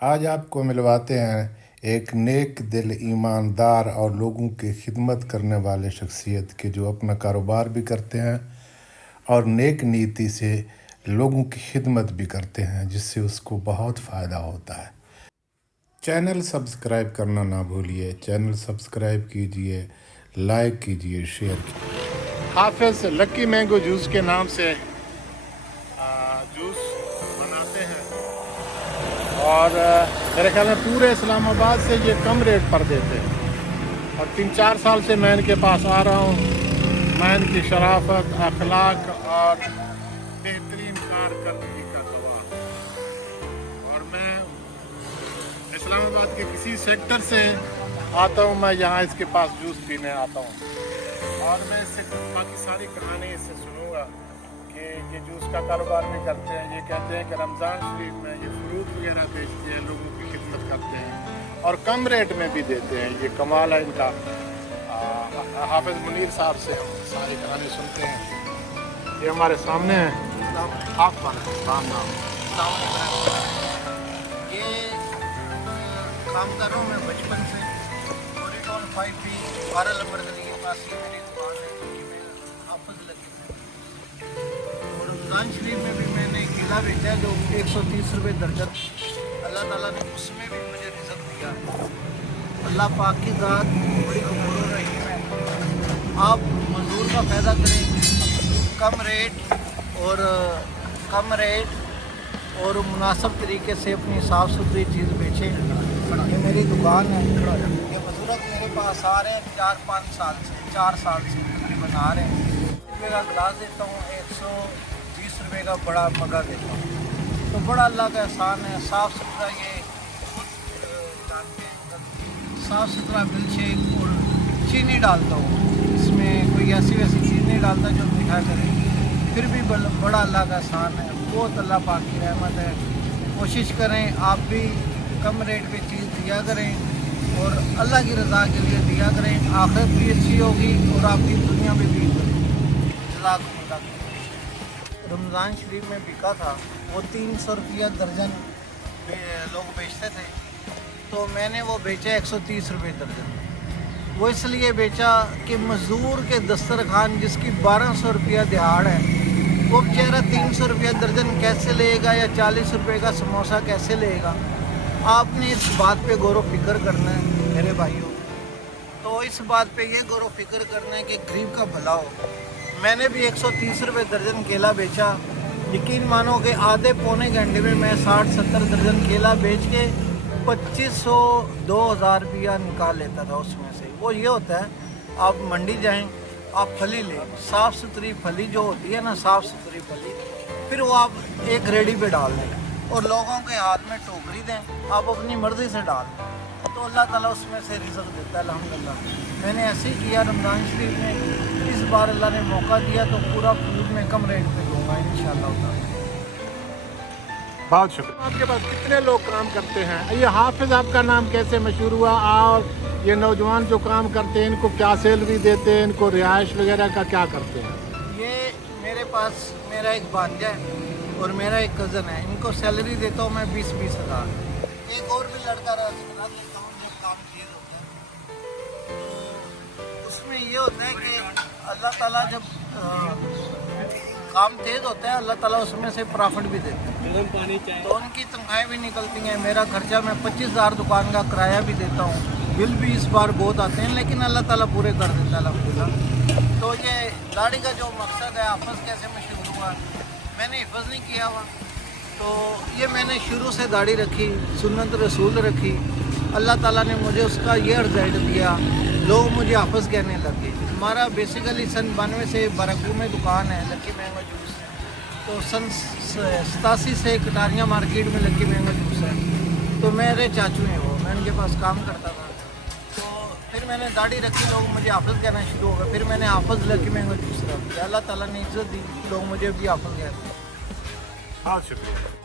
آج آپ کو ملواتے ہیں ایک نیک دل ایماندار اور لوگوں کی خدمت کرنے والے شخصیت کے جو اپنا کاروبار بھی کرتے ہیں اور نیک نیتی سے لوگوں کی خدمت بھی کرتے ہیں، جس سے اس کو بہت فائدہ ہوتا ہے۔ چینل سبسکرائب کرنا نہ بھولیے، چینل سبسکرائب کیجئے، لائک کیجئے، شیئر کیجئے۔ حافظ لکی مینگو جوس کے نام سے جوس بناتے ہیں اور میرے خیال میں پورے اسلام آباد سے یہ کم ریٹ پر دیتے ہیں، اور 3-4 سال سے میں ان کے پاس آ رہا ہوں۔ میں ان کی شرافت، اخلاق اور بہترین کارکردگی کا گواہ ہوں، اور میں اسلام آباد کے کسی سیکٹر سے آتا ہوں، میں یہاں اس کے پاس جوس پینے آتا ہوں، اور میں اس سے باقی ساری کہانی اس سے سنوں گا کہ یہ جوس کا کاروبار بھی کرتے ہیں۔ یہ کہتے ہیں کہ رمضان شریف میں یہ فروٹ وغیرہ بیچتے ہیں، لوگوں کی خدمت کرتے ہیں اور کم ریٹ میں بھی دیتے ہیں۔ یہ کمال ہے ان کا۔ حافظ منیر صاحب سے ہم ساری کہانی سنتے ہیں۔ یہ ہمارے سامنے ہیں، آپ کا نام۔ یہ کام کر رہا ہوں میں بچپن سے، گوری ٹاؤن 5B 12 نمبر گلی کے پاس ہی میری دکان ہے، جو کہ میں حافظ لکی ہوں۔ اور رمضان شریف میں بھی میں نے کیلا بیچا ہے جو 130 روپے درجن۔ اللہ تعالیٰ نے اس میں بھی مجھے رزق دیا۔ اللہ پاک کی ذات بڑی غفور الرحیم ہے۔ آپ مزدور کا فائدہ کریں، کم ریٹ اور مناسب طریقے سے اپنی صاف ستھری چیز بیچیں۔ یہ میری دکان ہے، یہ بزرگ میرے پاس آ رہے ہیں 4 سال سے تقریباً آ رہے ہیں۔ 1 روپے کا گلاس دیتا ہوں، 120 روپے کا بڑا مگا دیتا ہوں، تو بڑا اللہ کا احسان ہے۔ صاف ستھرا، یہ جانتے ہیں، صاف ستھرا ملک شیک، اور چینی ڈالتا ہوں، اس میں کوئی ایسی ویسی چیز نہیں ڈالتا جو میٹھا کرے، پھر بھی بڑا اللہ کا احسان ہے، بہت اللہ پاک کی رحمت ہے۔ کوشش کریں آپ بھی کم ریٹ پہ چیز دیا کریں اور اللہ کی رضا کے لیے دیا کریں، آخرت بھی اچھی ہوگی اور آپ کی دنیا میں بھی جزاکم اللہ خیر۔ رمضان شریف میں بکا تھا، وہ 300 روپیہ درجن لوگ بیچتے تھے، تو میں نے وہ بیچا 130 روپے درجن۔ وہ اس لیے بیچا کہ مزدور کے دسترخوان جس کی 1200 روپیہ دہاڑ ہے، وہ بیچارہ 300 روپیہ درجن کیسے لے گا، یا 40 روپے کا سموسہ کیسے لے گا۔ آپ نے اس بات پہ غور و فکر کرنا ہے میرے بھائیوں، تو اس بات پہ یہ غور و فکر کرنا ہے کہ غریب کا بھلا ہو۔ میں نے بھی 130 روپے درجن کیلا بیچا، یقین مانو کہ آدھے پونے گھنٹے میں 60-70 درجن کیلا بیچ کے 2500-2000 روپیہ نکال لیتا تھا اس میں سے۔ وہ یہ ہوتا ہے، آپ منڈی جائیں، آپ پھلی لیں، صاف ستھری پھلی جو ہوتی ہے نا، صاف ستھری پھلی، پھر وہ آپ ایک ریڈی پہ ڈال دیں اور لوگوں کے ہاتھ میں ٹوکری دیں، آپ اپنی مرضی سے ڈال دیں، تو اللہ تعالیٰ اس میں سے رزق دیتا ہے الحمدللہ۔ میں نے ایسے ہی کیا رمضان شریف میں، اس بار اللہ نے موقع دیا تو پورا فروٹ میں کم ریٹ پہ دوں گا انشاءاللہ تعالیٰ۔ بہت شکریہ۔ آپ کے پاس کتنے لوگ کام کرتے ہیں؟ یہ حافظ آپ کا نام کیسے مشہور ہوا، اور یہ نوجوان جو کام کرتے ہیں ان کو کیا سیلری دیتے ہیں، ان کو رہائش وغیرہ کا کیا کرتے ہیں؟ یہ میرے پاس میرا ایک بھانجا ہے اور میرا ایک کزن ہے، ان کو سیلری دیتا ہوں میں 20-20 ہزار۔ ایک اور بھی لڑکا رکھ لیتا ہوں جب کام تیز ہوتا ہے، تو اس میں یہ ہوتا ہے کہ اللہ تعالیٰ جب کام تیز ہوتا ہے، اللہ تعالیٰ اس میں سے پرافٹ بھی دیتا ہے، تو ان کی تنخواہیں بھی نکلتی ہیں، میرا خرچہ میں 25,000 دکان کا کرایہ بھی دیتا ہوں۔ بل بھی اس بار بہت آتے ہیں، لیکن اللہ تعالیٰ پورے کر دیتا ہے الحمدللہ۔ تو یہ داڑھی کا جو مقصد ہے، حافظ کیسے مشہور ہوا، میں نے حفظ نہیں کیا ہوا، تو یہ میں نے شروع سے داڑھی رکھی، سنت رسول رکھی، اللہ تعالیٰ نے مجھے اس کا یہ رزلٹ دیا، لوگ مجھے حافظ کہنے لگے۔ ہمارا بیسیکلی سن 92 سے برکو میں دکان ہے لکی مینگو جوس، تو سن 87 سے کٹاریاں مارکیٹ میں لکی مینگو جوس ہے، تو میرے چاچو ہیں وہ، میں ان کے پاس کام کرتا تھا، تو پھر میں نے داڑھی رکھی، لوگ مجھے حافظ کہنا شروع ہو گئے، پھر میں نے حافظ لکی مینگو جوس رکھ دیا، اللہ تعالیٰ نے عزت دی، لوگ مجھے بھی حافظ کہتے ہیں۔ بہت شکریہ۔